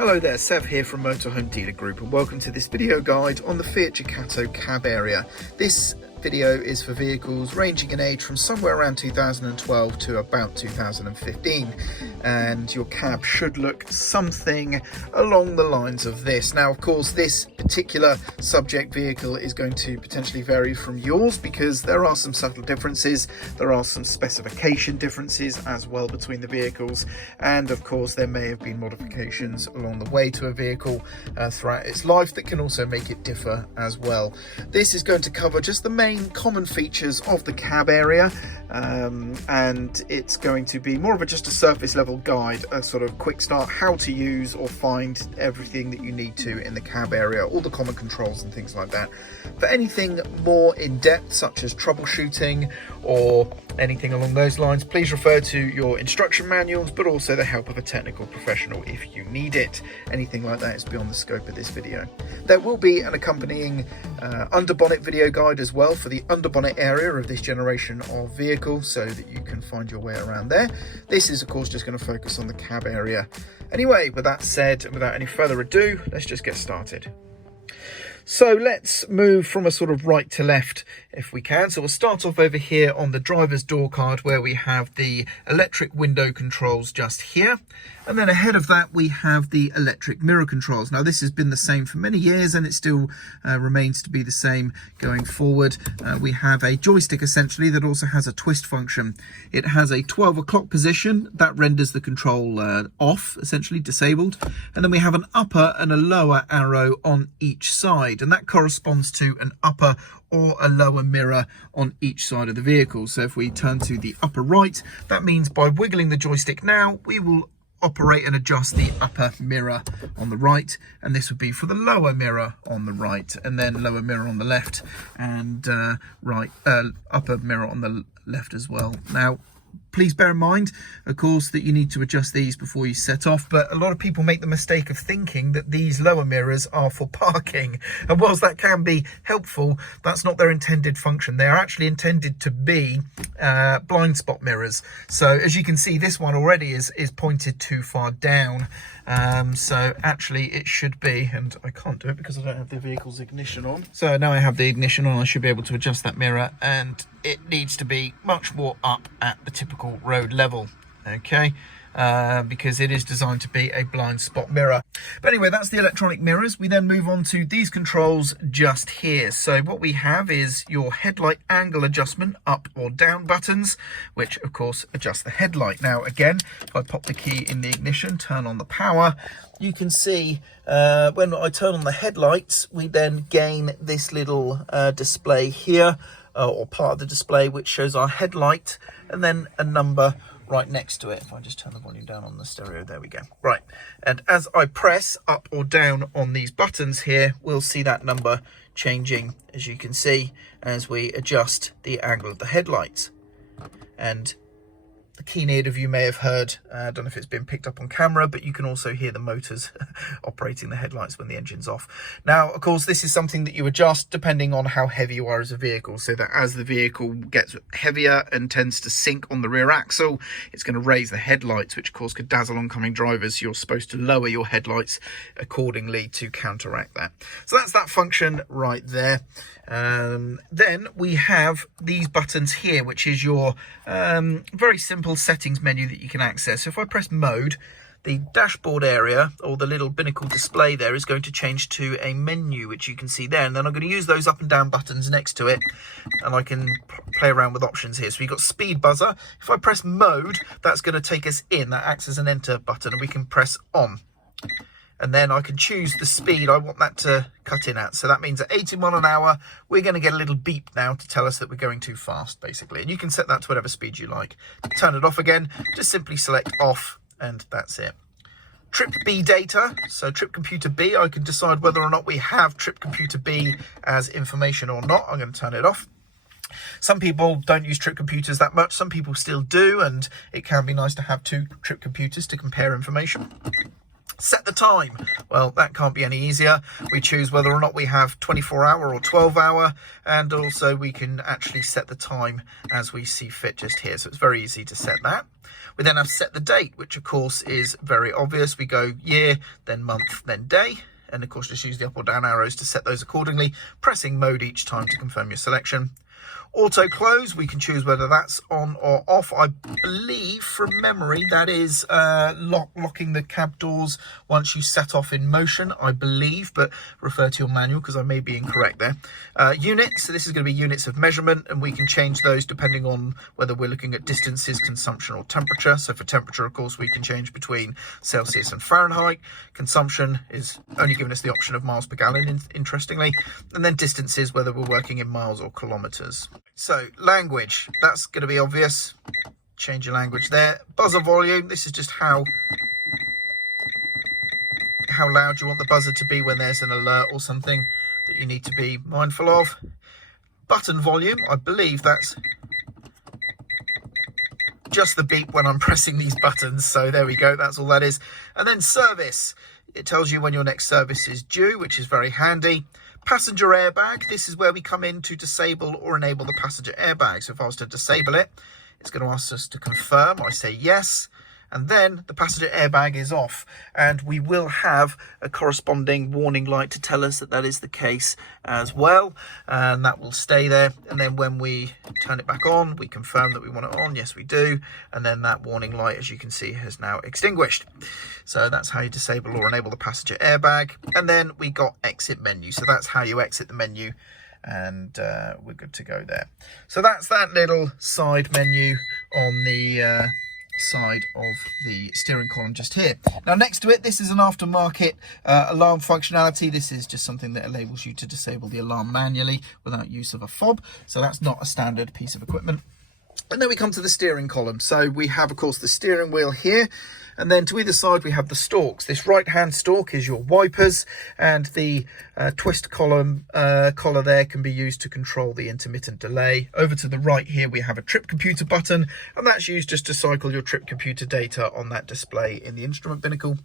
Hello there, Sev here from Motorhome Dealer Group, and welcome to this video guide on the Fiat Ducato cab area. This video is for vehicles ranging in age from somewhere around 2012 to about 2015, and your cab should look something along the lines of this. Now, of course, this particular subject vehicle is going to potentially vary from yours because there are some subtle differences, there are some specification differences as well between the vehicles, and of course there may have been modifications along the way to a vehicle throughout its life that can also make it differ as well. This is going to cover just the main common features of the cab area, and it's going to be more of just a surface level guide, a sort of quick start how to use or find everything that you need to in the cab area, all the common controls and things like that. For anything more in depth, such as troubleshooting or anything along those lines, please refer to your instruction manuals, but also the help of a technical professional if you need it. Anything like that is beyond the scope of this video. There will be an accompanying under bonnet video guide as well for the under bonnet area of this generation of vehicle, so that you can find your way around there. This is of course just going to focus on the cab area. Anyway, with that said, without any further ado, let's just get started. So let's move from a sort of right to left if we can. So we'll start off over here on the driver's door card, where we have the electric window controls just here. And then ahead of that, we have the electric mirror controls. Now, this has been the same for many years, and it still remains to be the same going forward. We have a joystick, essentially, that also has a twist function. It has a 12 o'clock position that renders the control off, essentially disabled. And then we have an upper and a lower arrow on each side, and that corresponds to an upper or a lower mirror on each side of the vehicle. So if we turn to the upper right, that means by wiggling the joystick now, we will operate and adjust the upper mirror on the right, and this would be for the lower mirror on the right, and then lower mirror on the left, and upper mirror on the left as well. Now, please bear in mind, of course, that you need to adjust these before you set off, but a lot of people make the mistake of thinking that these lower mirrors are for parking, and whilst that can be helpful, that's not their intended function. They are actually intended to be blind spot mirrors. So as you can see, this one already is pointed too far down, so actually it should be, and I can't do it because I don't have the vehicle's ignition on. So now I have the ignition on, I should be able to adjust that mirror, and it needs to be much more up at the typical road level, okay, because it is designed to be a blind spot mirror. But anyway, that's the electronic mirrors. We then move on to these controls just here. So what we have is your headlight angle adjustment, up or down buttons, which of course adjust the headlight. Now again, if I pop the key in the ignition, turn on the power, you can see when I turn on the headlights, we then gain this little display here, or part of the display, which shows our headlight and then a number right next to it. If I just turn the volume down on the stereo, there we go. Right, and as I press up or down on these buttons here, we'll see that number changing, as you can see, as we adjust the angle of the headlights. And the keen-eared of you may have heard, I don't know if it's been picked up on camera, but you can also hear the motors operating the headlights when the engine's off. Now, of course, this is something that you adjust depending on how heavy you are as a vehicle, so that as the vehicle gets heavier and tends to sink on the rear axle, it's going to raise the headlights, which of course could dazzle oncoming drivers. You're supposed to lower your headlights accordingly to counteract that. So that's that function right there. Then we have these buttons here, which is your very simple settings menu that you can access. So if I press mode, the dashboard area, or the little binnacle display there, is going to change to a menu, which you can see there. And then I'm going to use those up and down buttons next to it, and I can play around with options here. So you've got speed buzzer. If I press mode, that's going to take us in. That acts as an enter button, and we can press on. And then I can choose the speed I want that to cut in at. So that means at 80 miles an hour, we're going to get a little beep now to tell us that we're going too fast, basically. And you can set that to whatever speed you like. Turn it off again, just simply select off, and that's it. Trip B data, so trip computer B, I can decide whether or not we have trip computer B as information or not. I'm going to turn it off. Some people don't use trip computers that much, some people still do, and it can be nice to have two trip computers to compare information. Set the time. Well, that can't be any easier. We choose whether or not we have 24-hour or 12-hour, and also we can actually set the time as we see fit just here. So it's very easy to set that. We then have set the date, which of course is very obvious. We go year, then month, then day. And of course, just use the up or down arrows to set those accordingly, pressing mode each time to confirm your selection. Auto close, we can choose whether that's on or off. I believe from memory that is locking the cab doors once you set off in motion, I believe, but refer to your manual because I may be incorrect there. Units, so this is going to be units of measurement, and we can change those depending on whether we're looking at distances, consumption or temperature. So for temperature, of course, we can change between Celsius and Fahrenheit. Consumption is only giving us the option of miles per gallon, interestingly, and then distances, whether we're working in miles or kilometers. So language, that's going to be obvious. Change your language there. Buzzer volume, this is just how loud you want the buzzer to be when there's an alert or something that you need to be mindful of. Button volume, I believe that's just the beep when I'm pressing these buttons. So there we go, that's all that is. And then service, it tells you when your next service is due, which is very handy. Passenger airbag, this is where we come in to disable or enable the passenger airbag. So if I was to disable it, it's going to ask us to confirm. I say yes, and then the passenger airbag is off, and we will have a corresponding warning light to tell us that that is the case as well, and that will stay there. And then when we turn it back on, we confirm that we want it on. Yes, we do. And then that warning light, as you can see, has now extinguished. So that's how you disable or enable the passenger airbag. And then we got exit menu, so that's how you exit the menu, and we're good to go there. So that's that little side menu on the side of the steering column just here. Now next to it, this is an aftermarket alarm functionality. This is just something that enables you to disable the alarm manually without use of a fob. So that's not a standard piece of equipment. And then we come to the steering column. So we have, of course, the steering wheel here. And then to either side, we have the stalks. This right-hand stalk is your wipers, and the twist collar there can be used to control the intermittent delay. Over to the right here, we have a trip computer button, and that's used just to cycle your trip computer data on that display in the instrument binnacle.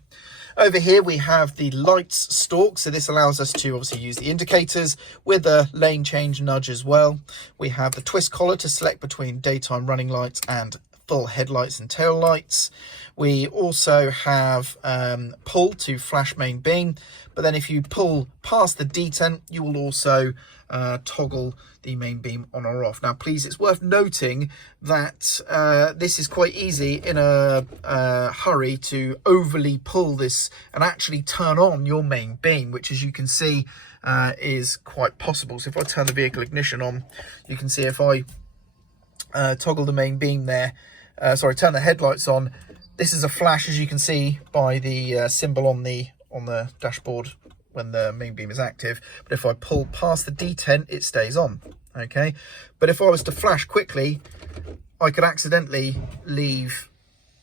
Over here, we have the lights stalk. So this allows us to obviously use the indicators with a lane change nudge as well. We have the twist collar to select between daytime running lights and full headlights and tail lights. We also have pull to flash main beam, but then if you pull past the detent, you will also toggle the main beam on or off. Now please, it's worth noting that this is quite easy in a hurry to overly pull this and actually turn on your main beam, which, as you can see, is quite possible. So if I turn the vehicle ignition on, you can see if I toggle the main beam there, turn the headlights on, this is a flash, as you can see by the symbol on the dashboard when the main beam is active. But if I pull past the detent, it stays on. Okay, but if I was to flash quickly, I could accidentally leave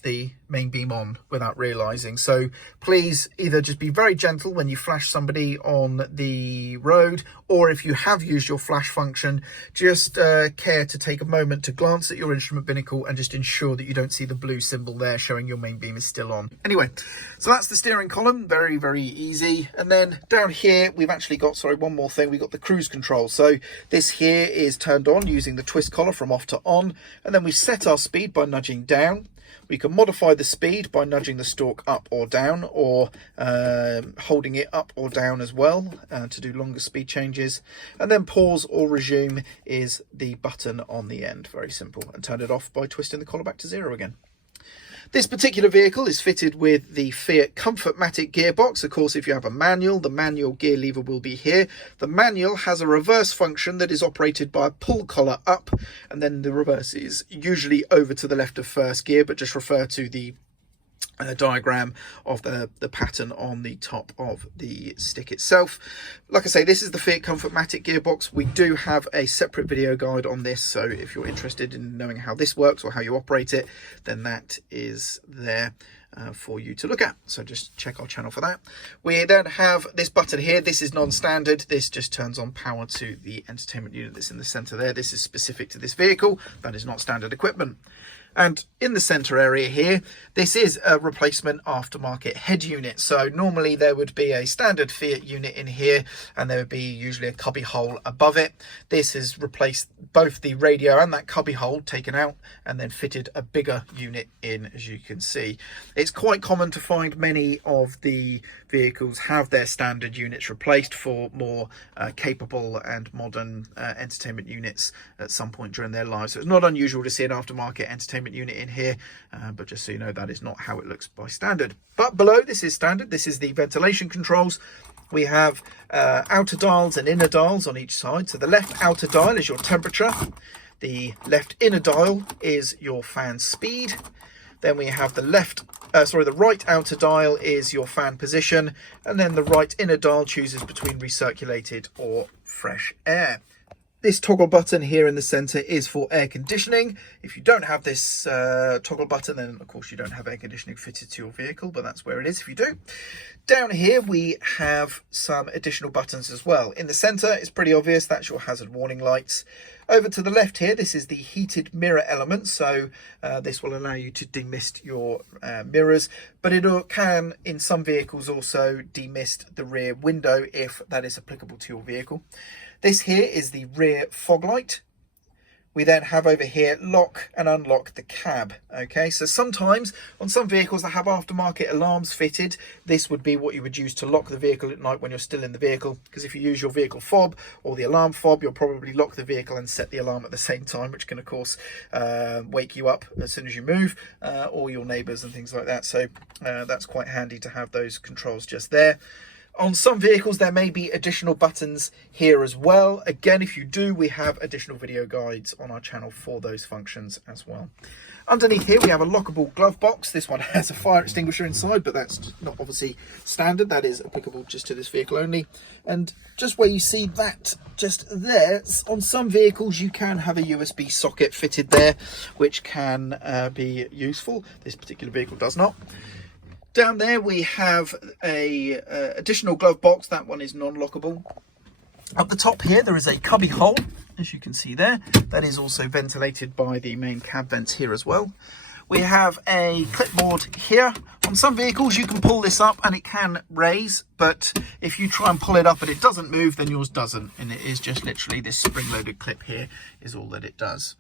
the main beam on without realizing. So please either just be very gentle when you flash somebody on the road, or if you have used your flash function, just care to take a moment to glance at your instrument binnacle and just ensure that you don't see the blue symbol there showing your main beam is still on. Anyway, so that's the steering column, very, very easy. And then down here, we've actually got, one more thing, we've got the cruise control. So this here is turned on using the twist collar from off to on, and then we set our speed by nudging down. We can modify the speed by nudging the stalk up or down, or holding it up or down as well to do longer speed changes. And then pause or resume is the button on the end. Very simple. And turn it off by twisting the collar back to 0 again. This particular vehicle is fitted with the Fiat Comfortmatic gearbox. Of course, if you have a manual, the manual gear lever will be here. The manual has a reverse function that is operated by a pull collar up, and then the reverse is usually over to the left of first gear, but just refer to the diagram of the pattern on the top of the stick itself. Like I say, this is the Fiat Comfortmatic gearbox. We do have a separate video guide on this, so if you're interested in knowing how this works or how you operate it, then that is there for you to look at. So just check our channel for that. We then have this button here. This is non-standard. This just turns on power to the entertainment unit that's in the center there. This is specific to this vehicle. That is not standard equipment. And in the center area here, this is a replacement aftermarket head unit. So normally there would be a standard Fiat unit in here, and there would be usually a cubby hole above it. This has replaced both the radio and that cubby hole, taken out, and then fitted a bigger unit in, as you can see. It's quite common to find many of the vehicles have their standard units replaced for more capable and modern entertainment units at some point during their lives. So it's not unusual to see an aftermarket entertainment unit in here, but just so you know, that is not how it looks by standard. But below, this is standard. This is the ventilation controls. We have outer dials and inner dials on each side. So the left outer dial is your temperature, the left inner dial is your fan speed. Then we have the the right outer dial is your fan position, and then the right inner dial chooses between recirculated or fresh air. This toggle button here in the center is for air conditioning. If you don't have this toggle button, then of course you don't have air conditioning fitted to your vehicle, but that's where it is if you do. Down here we have some additional buttons as well. In the center, it's pretty obvious, that's your hazard warning lights. Over to the left here, this is the heated mirror element, so this will allow you to demist your mirrors, but it can, in some vehicles, also demist the rear window if that is applicable to your vehicle. This here is the rear fog light. We then have over here lock and unlock the cab. Okay, so sometimes on some vehicles that have aftermarket alarms fitted, this would be what you would use to lock the vehicle at night when you're still in the vehicle, because if you use your vehicle fob or the alarm fob, you'll probably lock the vehicle and set the alarm at the same time, which can of course wake you up as soon as you move, or your neighbours and things like that. So that's quite handy to have those controls just there. On some vehicles, there may be additional buttons here as well. Again, if you do, we have additional video guides on our channel for those functions as well. Underneath here, we have a lockable glove box. This one has a fire extinguisher inside, but that's not obviously standard. That is applicable just to this vehicle only. And just where you see that just there, on some vehicles, you can have a USB socket fitted there, which can be useful. This particular vehicle does not. Down there we have a additional glove box. That one is non-lockable. Up the top here there is a cubby hole, as you can see there. That is also ventilated by the main cab vents here as well. We have a clipboard here. On some vehicles you can pull this up and it can raise, but if you try and pull it up and it doesn't move, then yours doesn't, and it is just literally this spring-loaded clip here is all that it does.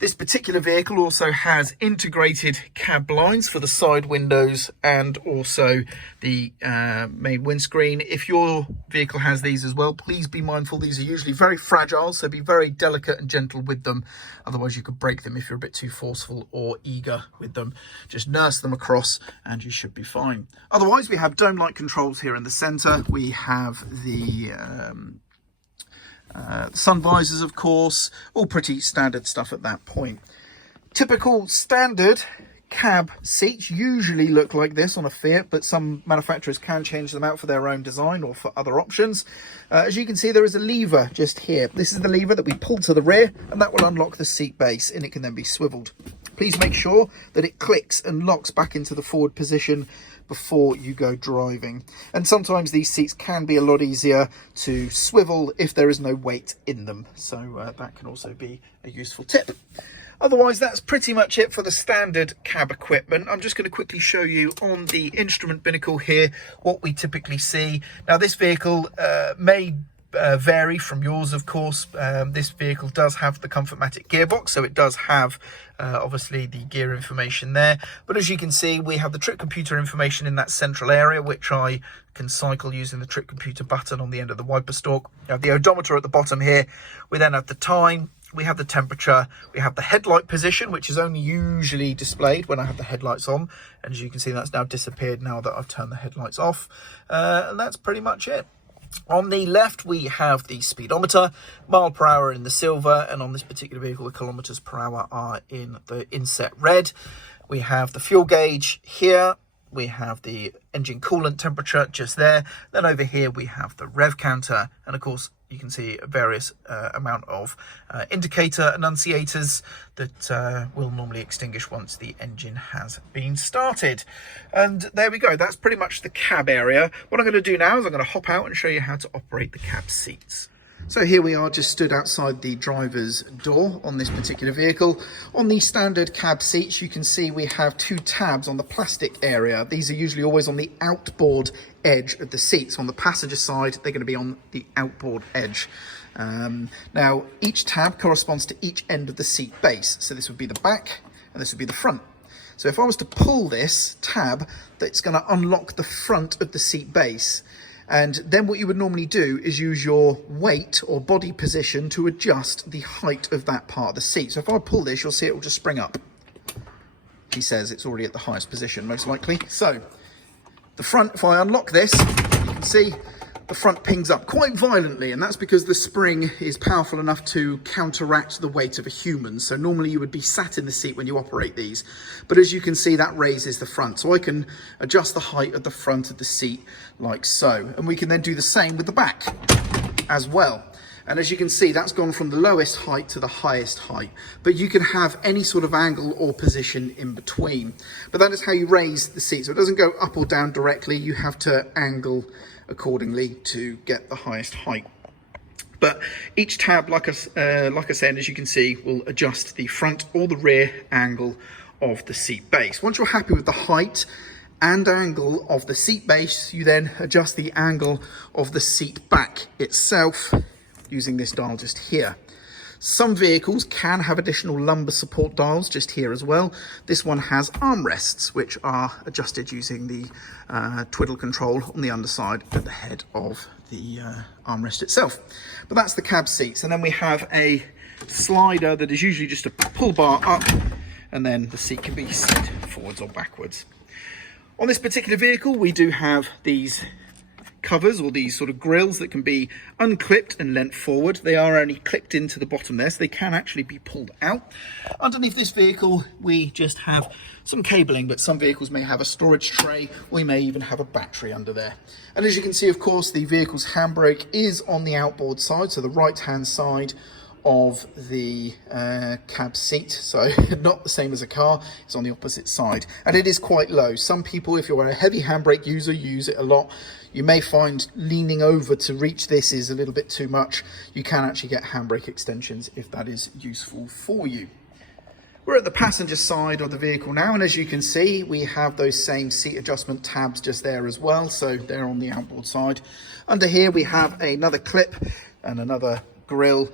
This particular vehicle also has integrated cab blinds for the side windows and also the main windscreen. If your vehicle has these as well, please be mindful. These are usually very fragile, so be very delicate and gentle with them. Otherwise, you could break them if you're a bit too forceful or eager with them. Just nurse them across and you should be fine. Otherwise, we have dome light controls here in the center. We have the sun visors, of course, all pretty standard stuff at that point. Typical standard cab seats usually look like this on a Fiat, but some manufacturers can change them out for their own design or for other options. As you can see, there is a lever just here. This is the lever that we pull to the rear, and that will unlock the seat base, and it can then be swiveled. Please make sure that it clicks and locks back into the forward position before you go driving. And sometimes these seats can be a lot easier to swivel if there is no weight in them, so that can also be a useful tip. Otherwise, that's pretty much it for the standard cab equipment. I'm just going to quickly show you on the instrument binnacle here what we typically see. Now, this vehicle may vary from yours, of course. This vehicle does have the Comfortmatic gearbox, so it does have obviously the gear information there, but as you can see, we have the trip computer information in that central area, which I can cycle using the trip computer button on the end of the wiper stalk. We have the odometer at the bottom here. We then have the time, we have the temperature, we have the headlight position, which is only usually displayed when I have the headlights on, and as you can see, that's now disappeared now that I've turned the headlights off, and that's pretty much it. On the left, we have the speedometer, mile per hour in the silver, and on this particular vehicle, the kilometers per hour are in the inset red. We have the fuel gauge here. We have the engine coolant temperature just there. Then over here, we have the rev counter. And of course, you can see a various amount of indicator annunciators that will normally extinguish once the engine has been started. And there we go. That's pretty much the cab area. What I'm going to do now is I'm going to hop out and show you how to operate the cab seats. So here we are, just stood outside the driver's door on this particular vehicle. On the standard cab seats, you can see we have two tabs on the plastic area. These are usually always on the outboard edge of the seats. On the passenger side, they're going to be on the outboard edge. Now, each tab corresponds to each end of the seat base. So this would be the back and this would be the front. So if I was to pull this tab, that's going to unlock the front of the seat base. And then what you would normally do is use your weight or body position to adjust the height of that part of the seat. So if I pull this, you'll see it will just spring up. He says it's already at the highest position, most likely. So the front, if I unlock this, you can see the front pings up quite violently, and that's because the spring is powerful enough to counteract the weight of a human. So normally you would be sat in the seat when you operate these, but as you can see, that raises the front. So I can adjust the height of the front of the seat like so, and we can then do the same with the back as well. And as you can see, that's gone from the lowest height to the highest height, but you can have any sort of angle or position in between. But that is how you raise the seat. So it doesn't go up or down directly. You have to angle accordingly to get the highest height. But each tab, like I said, as you can see, will adjust the front or the rear angle of the seat base. Once you're happy with the height and angle of the seat base, you then adjust the angle of the seat back itself using this dial just here. Some vehicles can have additional lumbar support dials just here as well. This one has armrests, which are adjusted using the twiddle control on the underside at the head of the armrest itself. But that's the cab seats. And then we have a slider that is usually just a pull bar up, and then the seat can be slid forwards or backwards. On this particular vehicle, we do have these covers, or these sort of grills that can be unclipped and leant forward. They are only clipped into the bottom there, so they can actually be pulled out. Underneath this vehicle, we just have some cabling, but some vehicles may have a storage tray, or you may even have a battery under there. And as you can see, of course, the vehicle's handbrake is on the outboard side, so the right-hand side of the cab seat, so not the same as a car, it's on the opposite side, and it is quite low. Some people, if you're a heavy handbrake user, use it a lot. You may find leaning over to reach this is a little bit too much. You can actually get handbrake extensions if that is useful for you. We're at the passenger side of the vehicle now, and as you can see, we have those same seat adjustment tabs just there as well, so they're on the outboard side. Under here we have another clip and another grille.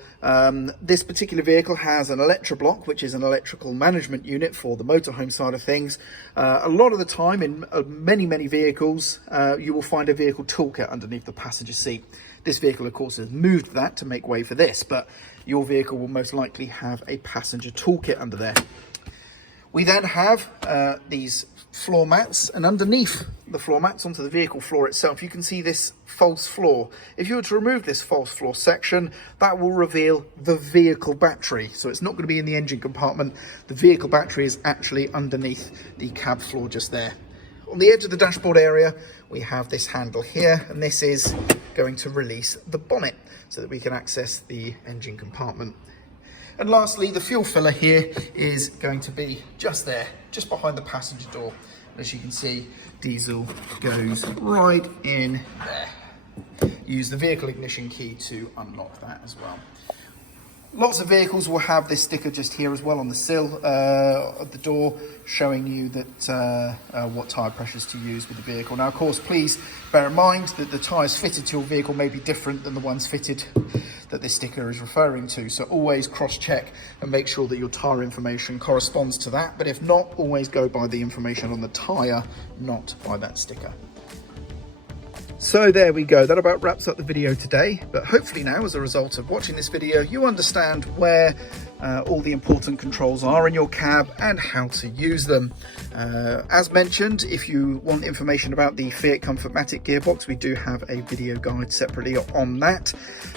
This particular vehicle has an electroblock, which is an electrical management unit for the motorhome side of things. A lot of the time in many vehicles, you will find a vehicle toolkit underneath the passenger seat. This vehicle, of course, has moved that to make way for this, but your vehicle will most likely have a passenger toolkit under there. We then have these floor mats, and underneath the floor mats onto the vehicle floor itself, you can see this false floor. If you were to remove this false floor section, that will reveal the vehicle battery. So it's not going to be in the engine compartment. The vehicle battery is actually underneath the cab floor just there. On the edge of the dashboard area, we have this handle here, and this is going to release the bonnet so that we can access the engine compartment. And lastly, the fuel filler here is going to be just there, just behind the passenger door. As you can see, diesel goes right in there. Use the vehicle ignition key to unlock that as well. Lots of vehicles will have this sticker just here as well on the sill of the door, showing you that what tyre pressures to use with the vehicle. Now, of course, please bear in mind that the tyres fitted to your vehicle may be different than the ones fitted that this sticker is referring to. So always cross-check and make sure that your tyre information corresponds to that. But if not, always go by the information on the tyre, not by that sticker. So there we go, that about wraps up the video today, but hopefully now, as a result of watching this video, you understand where all the important controls are in your cab and how to use them. As mentioned, if you want information about the Fiat Comfortmatic gearbox, we do have a video guide separately on that.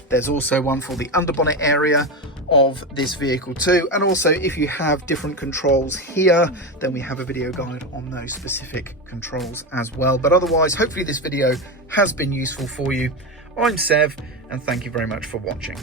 There's also one for the underbonnet area of this vehicle too, and also if you have different controls here, then we have a video guide on those specific controls as well. But otherwise, hopefully this video has been useful for you. I'm Sev, and thank you very much for watching.